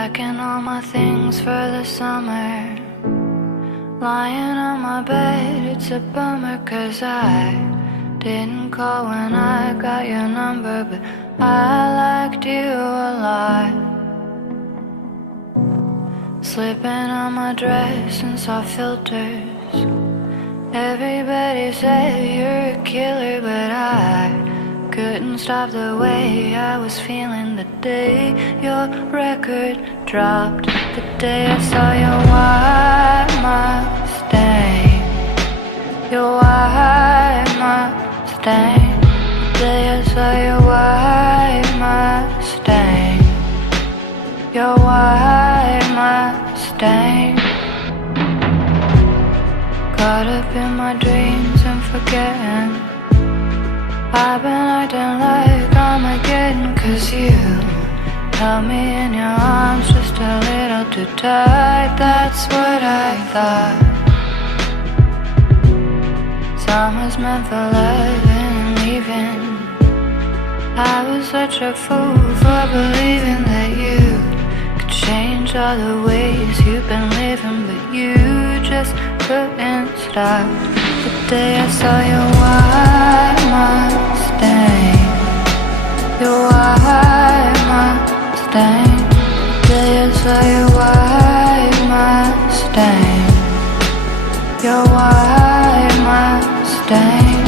Packing all my things for the summer. Lying on my bed, it's a bummer, 'cause I didn't call when I got your number, but I liked you a lot. Slipping on my dress and saw filters. Everybody said you're a killer, but I couldn't stop the way I was feeling the day your record dropped. The day I saw your white Mustang. Your white Mustang. The day I saw your white Mustang. Your white Mustang. Caught up in my dreams and forgetting. I've been acting like Armageddon, 'cause you held me in your arms just a little too tight. That's what I thought. Summer's meant for loving and leaving. I was such a fool for believing that you could change all the ways you've been living, but you just couldn't stop. The day I saw your white Mustang. Your white Mustang. The day I saw your white Mustang. Your white Mustang.